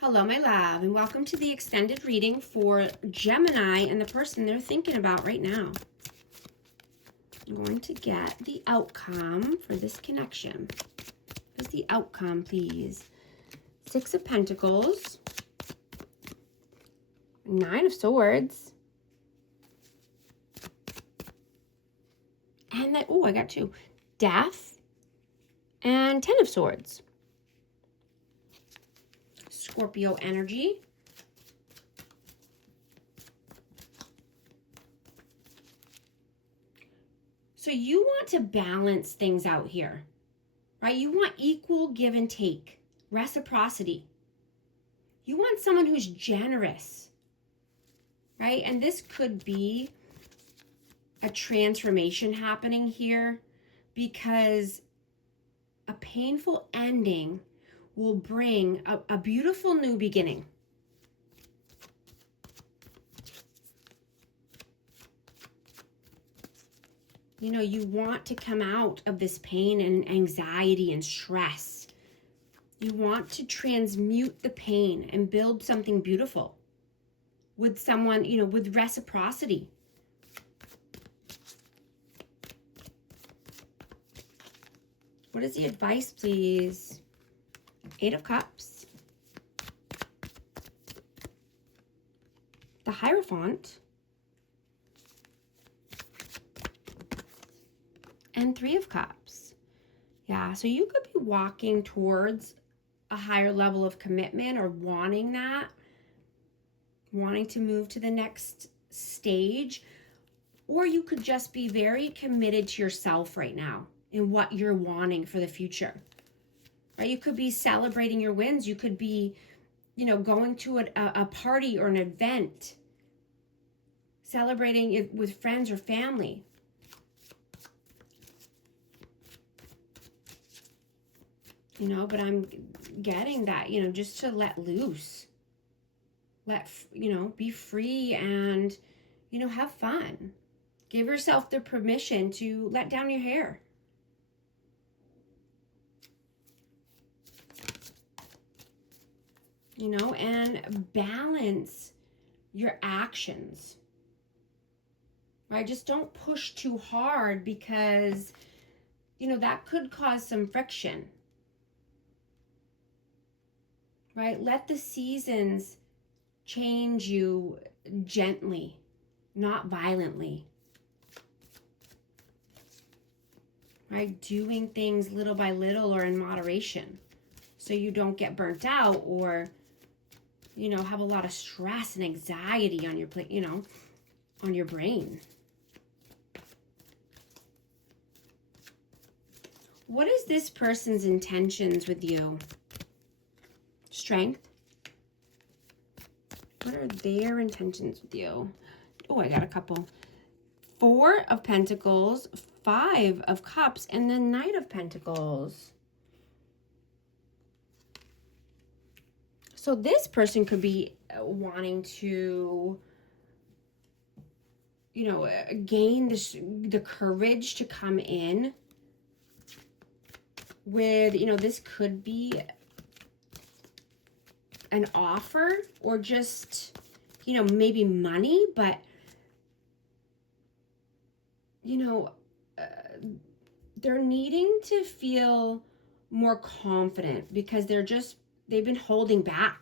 Hello, my love, and welcome to the extended reading for Gemini and the person they're thinking about right now. I'm going to get the outcome for this connection. What is the outcome, please? Six of Pentacles, Nine of Swords, and that, oh, I got two, Death, and Ten of Swords. Scorpio energy. So you want to balance things out here, right? You want equal give and take, reciprocity. You want someone who's generous, right? And this could be a transformation happening here because a painful ending will bring a beautiful new beginning. You know, you want to come out of this pain and anxiety and stress. You want to transmute the pain and build something beautiful with someone, you know, with reciprocity. What is the advice, please? Eight of Cups, the Hierophant, and Three of Cups. Yeah, so you could be walking towards a higher level of commitment or wanting that, wanting to move to the next stage, or you could just be very committed to yourself right now and what you're wanting for the future. Right? You could be celebrating your wins. You could be, you know, going to a party or an event, celebrating it with friends or family. You know, but I'm getting that, you know, just to let loose. You know, be free and, you know, have fun. Give yourself the permission to let down your hair. You know, and balance your actions, right? Just don't push too hard because, you know, that could cause some friction, right? Let the seasons change you gently, not violently, right? Doing things little by little or in moderation so you don't get burnt out or, you know, have a lot of stress and anxiety on your plate, you know, on your brain. What is this person's intentions with you? Strength. What are their intentions with you? Oh, I got a couple. Four of Pentacles, Five of Cups, and the Knight of Pentacles. So this person could be wanting to, you know, gain the courage to come in with, you know, this could be an offer or just, you know, maybe money, but, you know, they're needing to feel more confident because they've been holding back.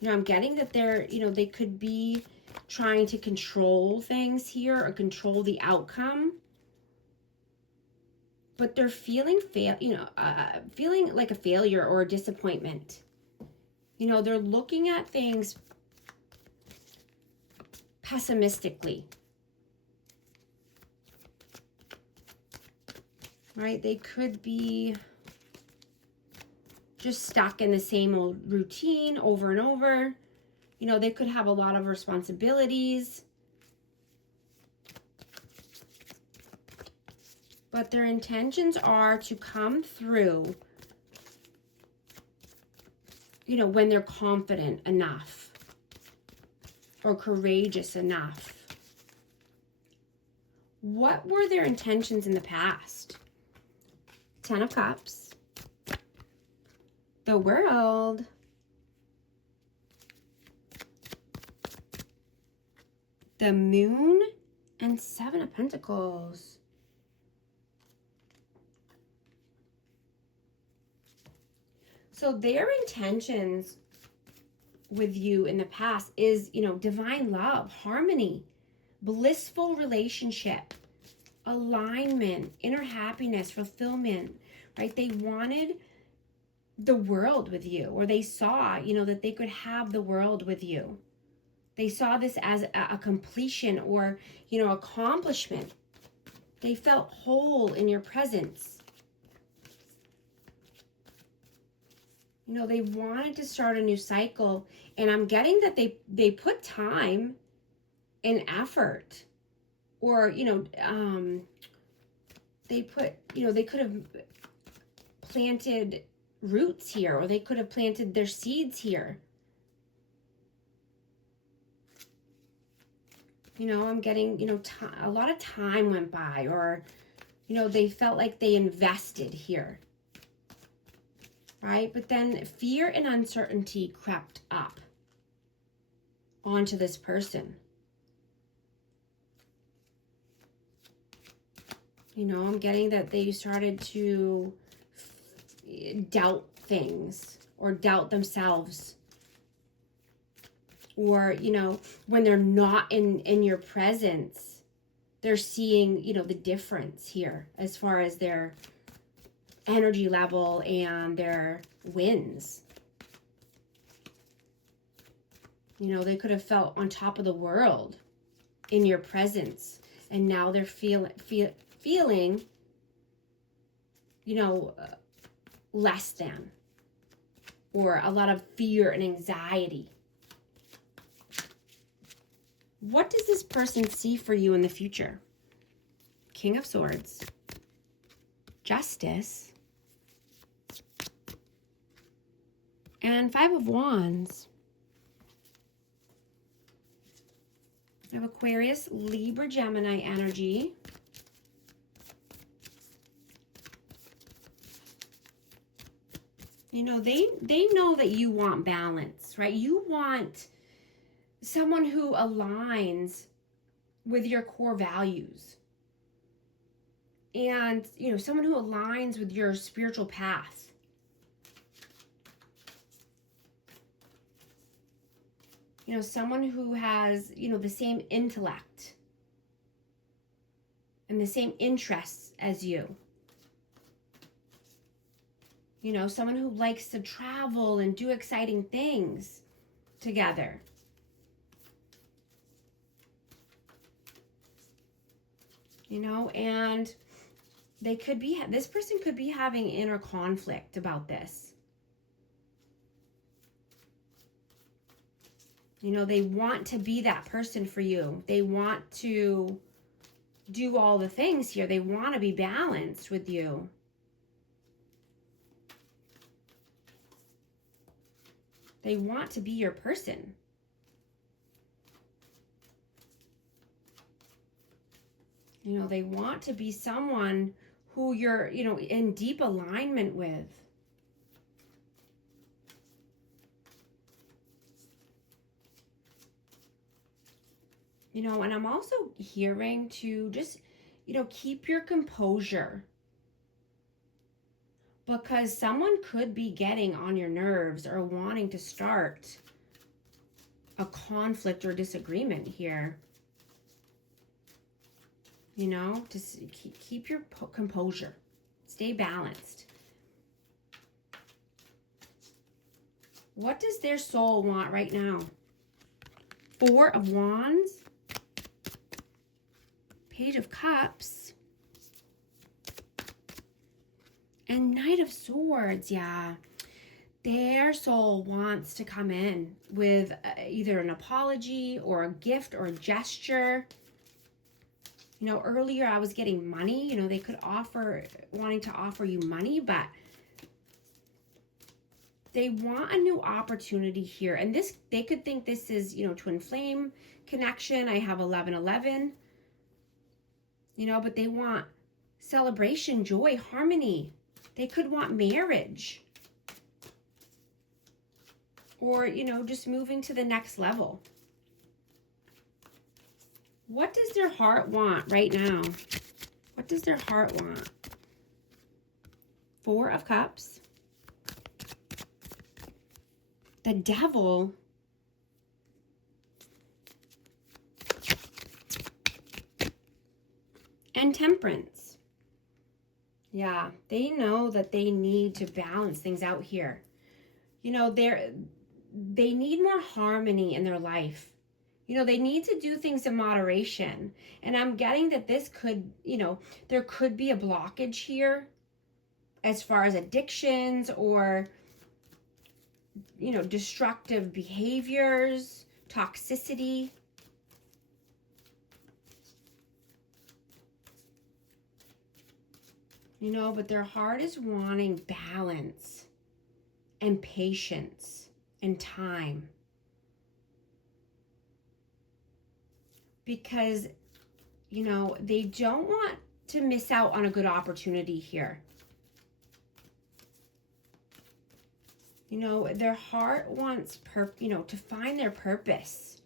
You know, I'm getting that they're, you know, they could be trying to control things here or control the outcome. But they're feeling feeling like a failure or a disappointment. You know, they're looking at things pessimistically. Right? They could be just stuck in the same old routine over and over. You know, they could have a lot of responsibilities. But their intentions are to come through, you know, when they're confident enough or courageous enough. What were their intentions in the past? Ten of Cups, the World, the Moon, and Seven of Pentacles. So their intentions with you in the past is, you know, divine love, harmony, blissful relationship, alignment, inner happiness, fulfillment, right? They wanted the world with you, or they saw, you know, that they could have the world with you. They saw this as a completion or, you know, accomplishment. They felt whole in your presence. You know, they wanted to start a new cycle, and I'm getting that they put time and effort, or, you know, they put, you know, they could have planted roots here, or they could have planted their seeds here. You know, I'm getting, you know, a lot of time went by, or, you know, they felt like they invested here. Right? But then fear and uncertainty crept up onto this person. You know, I'm getting that they started to doubt things, or doubt themselves. Or, you know, when they're not in your presence, they're seeing, you know, the difference here as far as their energy level and their wins. You know, they could have felt on top of the world in your presence, and now they're feeling, you know, less than, or a lot of fear and anxiety. What does this person see for you in the future? King of Swords, Justice, and Five of Wands. I have Aquarius, Libra, Gemini energy. You know, they know that you want balance, right? You want someone who aligns with your core values. And, you know, someone who aligns with your spiritual path. You know, someone who has, you know, the same intellect and the same interests as you. You know, someone who likes to travel and do exciting things together. You know, and they could be, this person could be having inner conflict about this. You know, they want to be that person for you. They want to do all the things here. They want to be balanced with you. They want to be your person. You know, they want to be someone who you're, you know, in deep alignment with. You know, and I'm also hearing to just, you know, keep your composure. Because someone could be getting on your nerves or wanting to start a conflict or disagreement here. You know, just keep your composure. Stay balanced. What does their soul want right now? Four of Wands. Page of Cups. And Knight of Swords, yeah. Their soul wants to come in with either an apology or a gift or a gesture. You know, earlier I was getting money. You know, they could wanting to offer you money, but they want a new opportunity here. And this, they could think this is, you know, twin flame connection. I have 1111. You know, but they want celebration, joy, harmony. They could want marriage. Or, you know, just moving to the next level. What does their heart want right now? What does their heart want? Four of Cups. The Devil. And Temperance. Yeah, they know that they need to balance things out here. You know, they need more harmony in their life. You know, they need to do things in moderation. And I'm getting that this could, you know, there could be a blockage here as far as addictions or, you know, destructive behaviors, toxicity. You know, but their heart is wanting balance and patience and time. Because, you know, they don't want to miss out on a good opportunity here. You know, their heart wants, you know, to find their purpose.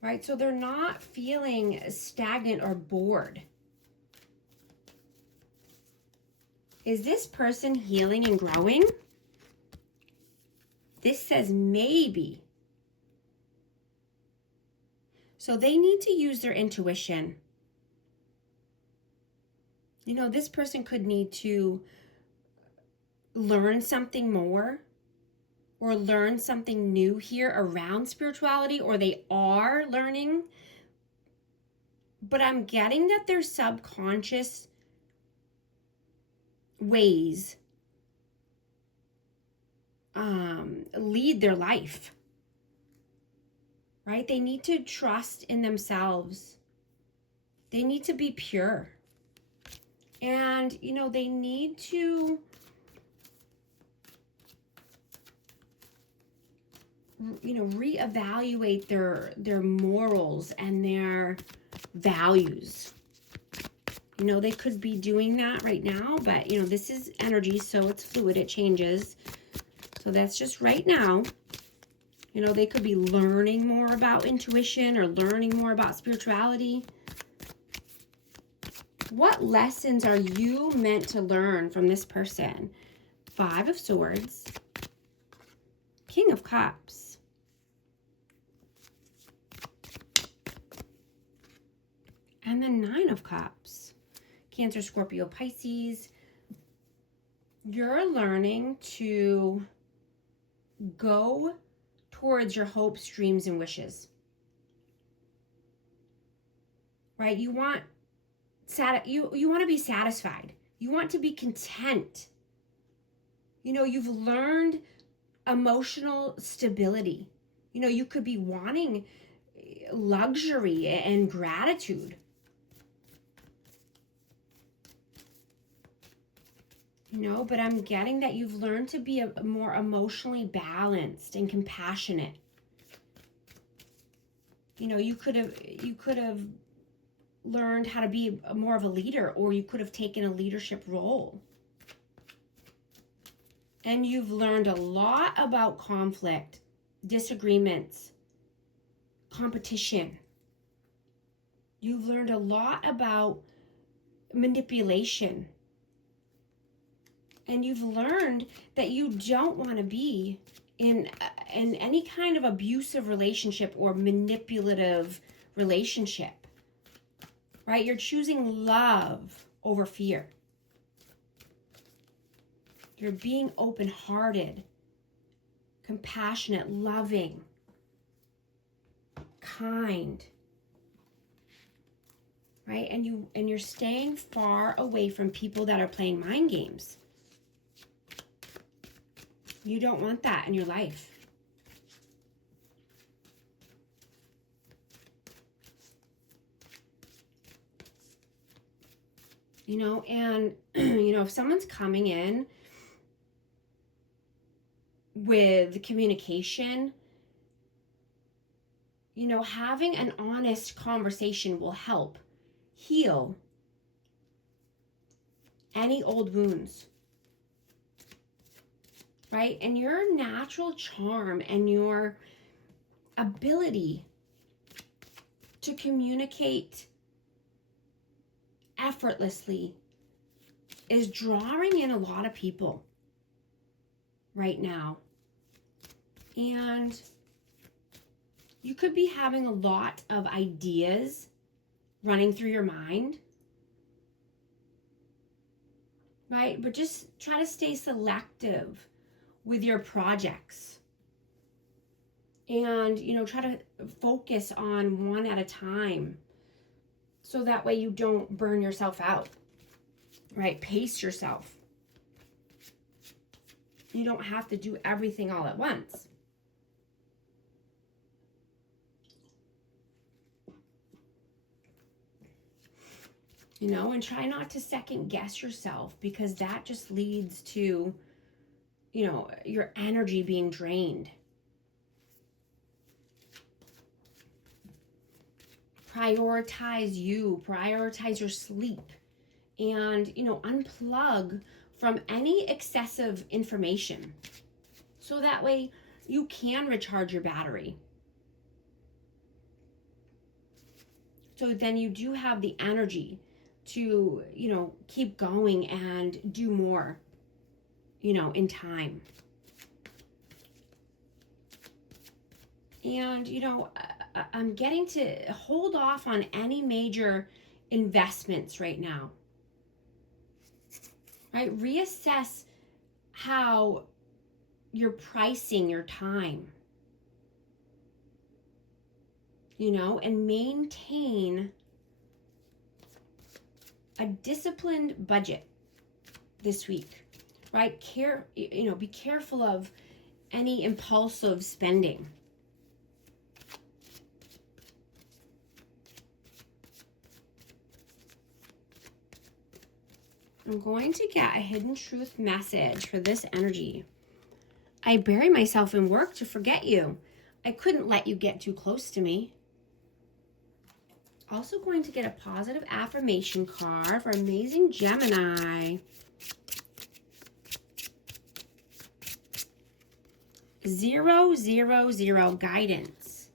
Right? So they're not feeling stagnant or bored. Is this person healing and growing? This says maybe. So they need to use their intuition. You know, this person could need to learn something more or learn something new here around spirituality, or they are learning. But I'm getting that their subconscious ways lead their life. Right? They need to trust in themselves. They need to be pure. And, you know, they need to, you know, reevaluate their morals and their values. You know, they could be doing that right now, but, you know, this is energy, so it's fluid, it changes. So that's just right now. You know, they could be learning more about intuition or learning more about spirituality. What lessons are you meant to learn from this person? Five of Swords, King of Cups, and the Nine of Cups. Cancer, Scorpio, Pisces. You're learning to go towards your hopes, dreams, and wishes. Right? You want you want to be satisfied. You want to be content. You know, you've learned emotional stability. You know, you could be wanting luxury and gratitude. You know, but I'm getting that you've learned to be a more emotionally balanced and compassionate. You know, you could have learned how to be more of a leader, or you could have taken a leadership role. And you've learned a lot about conflict, disagreements, competition. You've learned a lot about manipulation. And you've learned that you don't want to be in any kind of abusive relationship or manipulative relationship. Right? You're choosing love over fear. You're being open-hearted, compassionate, loving, kind. Right? And you're staying far away from people that are playing mind games. You don't want that in your life. You know, and, you know, if someone's coming in with communication, you know, having an honest conversation will help heal any old wounds. Right? And your natural charm and your ability to communicate effortlessly is drawing in a lot of people right now. And you could be having a lot of ideas running through your mind, right? But just try to stay selective with your projects. And, try to focus on one at a time. So that way you don't burn yourself out, right? Pace yourself. You don't have to do everything all at once. And try not to second guess yourself, because that just leads to, your energy being drained. Prioritize you, prioritize your sleep, and, unplug from any excessive information. So that way you can recharge your battery. So then you do have the energy to, keep going and do more, in time. And, I'm getting to hold off on any major investments right now. Right? Reassess how you're pricing your time. And maintain a disciplined budget this week. Right? Be careful of any impulsive spending. I'm going to get a hidden truth message for this energy. I bury myself in work to forget you. I couldn't let you get too close to me. Also going to get a positive affirmation card for amazing Gemini. 000 guidance.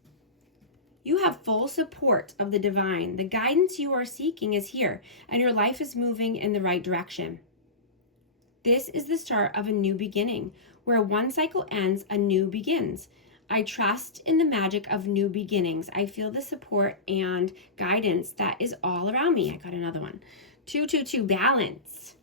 You have full support of the divine. The guidance you are seeking is here, and your life is moving in the right direction. This is the start of a new beginning. Where one cycle ends, a new begins. I trust in the magic of new beginnings. I feel the support and guidance that is all around me. I got another one. 222, balance.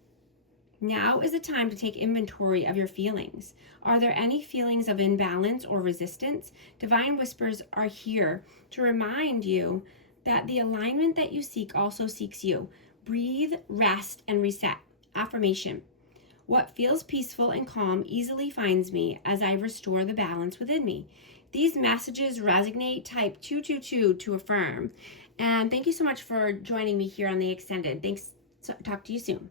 Now is the time to take inventory of your feelings. Are there any feelings of imbalance or resistance? Divine whispers are here to remind you that the alignment that you seek also seeks you. Breathe, rest, and reset. Affirmation. What feels peaceful and calm easily finds me as I restore the balance within me. These messages resonate. Type 222 to affirm. And thank you so much for joining me here on the Extended. Thanks. Talk to you soon.